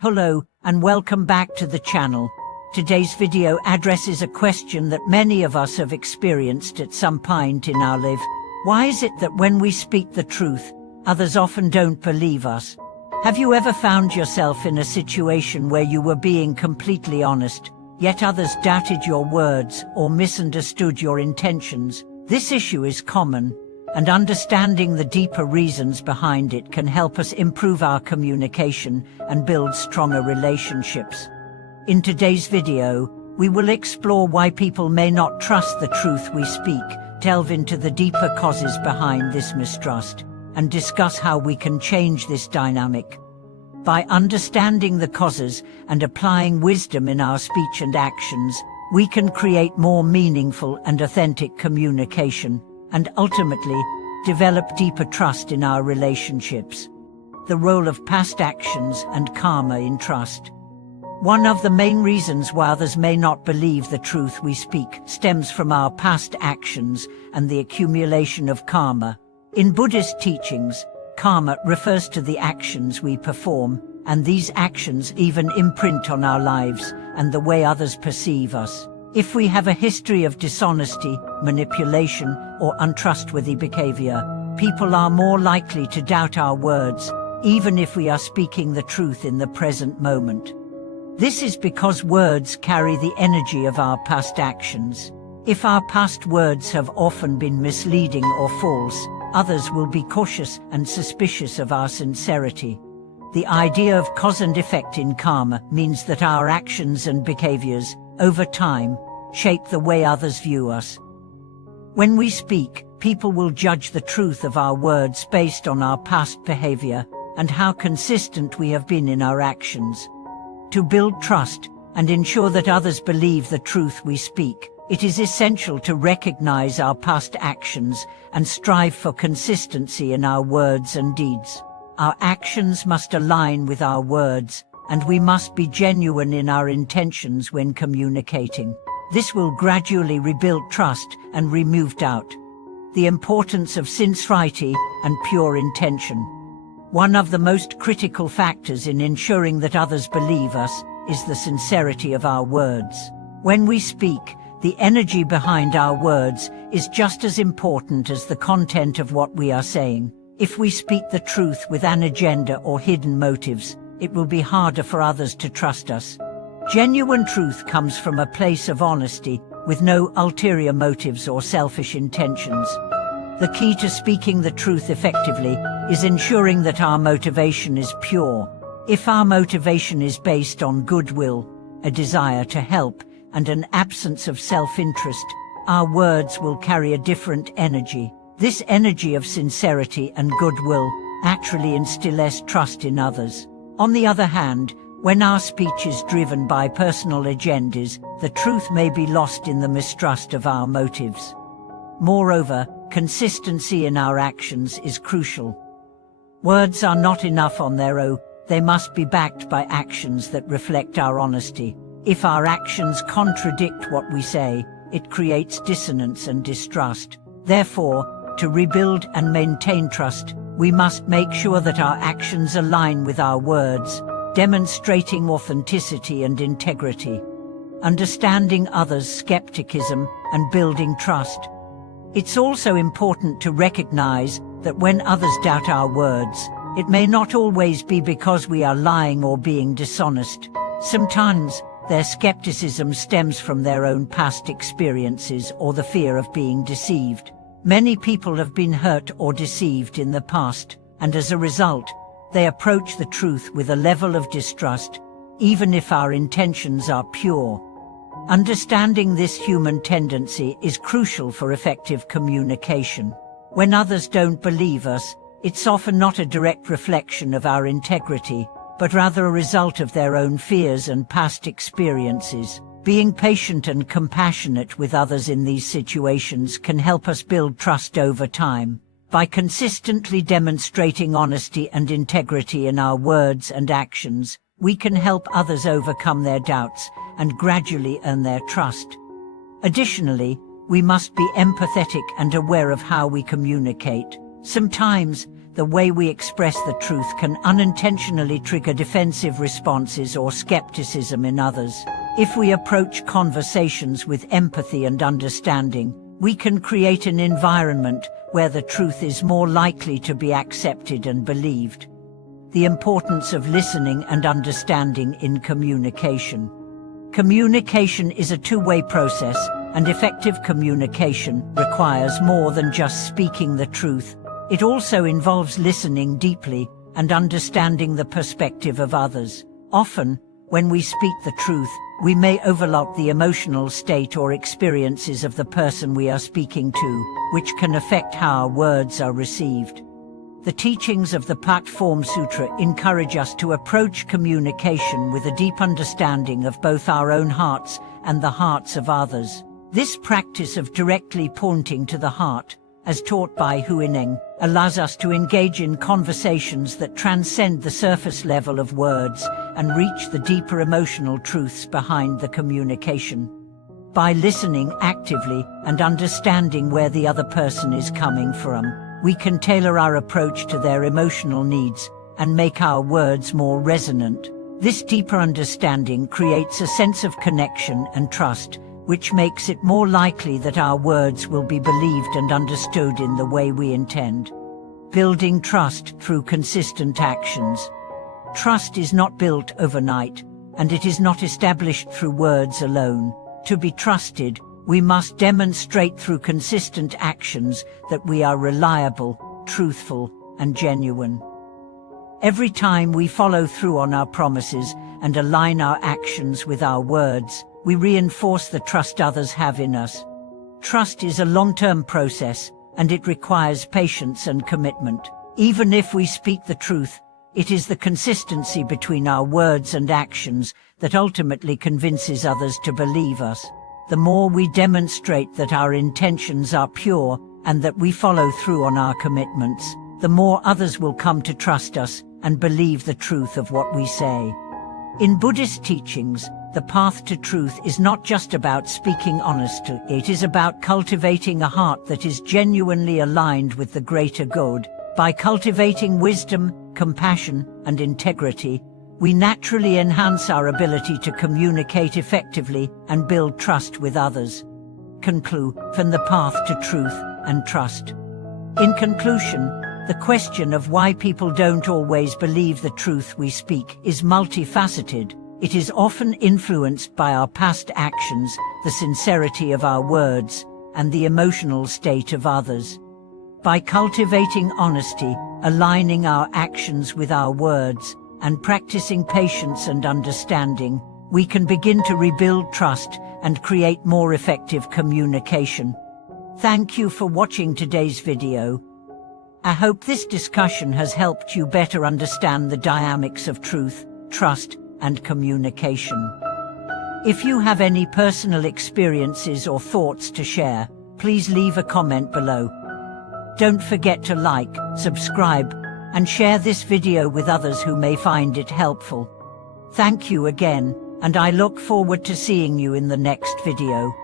Hello, and welcome back to the channel. Today's video addresses a question that many of us have experienced at some point in our life. Why is it that when we speak the truth, others often don't believe us? Have you ever found yourself in a situation where you were being completely honest, yet others doubted your words or misunderstood your intentions? This issue is common, and understanding the deeper reasons behind it can help us improve our communication and build stronger relationships. In today's video, we will explore why people may not trust the truth we speak, delve into the deeper causes behind this mistrust, and discuss how we can change this dynamic. By understanding the causes and applying wisdom in our speech and actions, we can create more meaningful and authentic communication, and ultimately, develop deeper trust in our relationships. The role of past actions and karma in trust. One of the main reasons why others may not believe the truth we speak stems from our past actions and the accumulation of karma. In Buddhist teachings, karma refers to the actions we perform, and these actions even imprint on our lives and the way others perceive us. If we have a history of dishonesty, manipulation, or untrustworthy behavior, people are more likely to doubt our words, even if we are speaking the truth in the present moment. This is because words carry the energy of our past actions. If our past words have often been misleading or false, others will be cautious and suspicious of our sincerity. The idea of cause and effect in karma means that our actions and behaviors, over time, shape the way others view us. When we speak, people will judge the truth of our words based on our past behavior and how consistent we have been in our actions. To build trust and ensure that others believe the truth we speak, it is essential to recognize our past actions and strive for consistency in our words and deeds. Our actions must align with our words, and we must be genuine in our intentions when communicating. This will gradually rebuild trust and remove doubt. The importance of sincerity and pure intention. One of the most critical factors in ensuring that others believe us is the sincerity of our words. When we speak, the energy behind our words is just as important as the content of what we are saying. If we speak the truth with an agenda or hidden motives, it will be harder for others to trust us. Genuine truth comes from a place of honesty, with no ulterior motives or selfish intentions. The key to speaking the truth effectively is ensuring that our motivation is pure. If our motivation is based on goodwill, a desire to help, and an absence of self-interest, our words will carry a different energy. This energy of sincerity and goodwill actually instills trust in others. On the other hand, when our speech is driven by personal agendas, the truth may be lost in the mistrust of our motives. Moreover, consistency in our actions is crucial. Words are not enough on their own, they must be backed by actions that reflect our honesty. If our actions contradict what we say, it creates dissonance and distrust. Therefore, to rebuild and maintain trust, we must make sure that our actions align with our words, demonstrating authenticity and integrity. Understanding others' skepticism and building trust. It's also important to recognize that when others doubt our words, it may not always be because we are lying or being dishonest. Sometimes, their skepticism stems from their own past experiences or the fear of being deceived. Many people have been hurt or deceived in the past, and as a result, they approach the truth with a level of distrust, even if our intentions are pure. Understanding this human tendency is crucial for effective communication. When others don't believe us, it's often not a direct reflection of our integrity, but rather a result of their own fears and past experiences. Being patient and compassionate with others in these situations can help us build trust over time. By consistently demonstrating honesty and integrity in our words and actions, we can help others overcome their doubts and gradually earn their trust. Additionally, we must be empathetic and aware of how we communicate. Sometimes, the way we express the truth can unintentionally trigger defensive responses or skepticism in others. If we approach conversations with empathy and understanding, we can create an environment where the truth is more likely to be accepted and believed. The importance of listening and understanding in communication. Communication is a two-way process, and effective communication requires more than just speaking the truth. It also involves listening deeply and understanding the perspective of others. Often, when we speak the truth, we may overlook the emotional state or experiences of the person we are speaking to, which can affect how our words are received. The teachings of the Platform Sutra encourage us to approach communication with a deep understanding of both our own hearts and the hearts of others. This practice of directly pointing to the heart, as taught by Huineng, allows us to engage in conversations that transcend the surface level of words and reach the deeper emotional truths behind the communication. By listening actively and understanding where the other person is coming from, we can tailor our approach to their emotional needs and make our words more resonant. This deeper understanding creates a sense of connection and trust, which makes it more likely that our words will be believed and understood in the way we intend. Building trust through consistent actions. Trust is not built overnight, and it is not established through words alone. To be trusted, we must demonstrate through consistent actions that we are reliable, truthful, and genuine. Every time we follow through on our promises and align our actions with our words, we reinforce the trust others have in us. Trust is a long-term process, and it requires patience and commitment. Even if we speak the truth, it is the consistency between our words and actions that ultimately convinces others to believe us. The more we demonstrate that our intentions are pure and that we follow through on our commitments, the more others will come to trust us and believe the truth of what we say. In Buddhist teachings, the path to truth is not just about speaking honestly. It is about cultivating a heart that is genuinely aligned with the greater good. By cultivating wisdom, compassion, and integrity, we naturally enhance our ability to communicate effectively and build trust with others. Conclude from the path to truth and trust. In conclusion, the question of why people don't always believe the truth we speak is multifaceted. It is often influenced by our past actions, the sincerity of our words, and the emotional state of others. By cultivating honesty, aligning our actions with our words, and practicing patience and understanding, we can begin to rebuild trust and create more effective communication. Thank you for watching today's video. I hope this discussion has helped you better understand the dynamics of truth, trust, and communication. If you have any personal experiences or thoughts to share, please leave a comment below. Don't forget to like, subscribe, and share this video with others who may find it helpful. Thank you again, and I look forward to seeing you in the next video.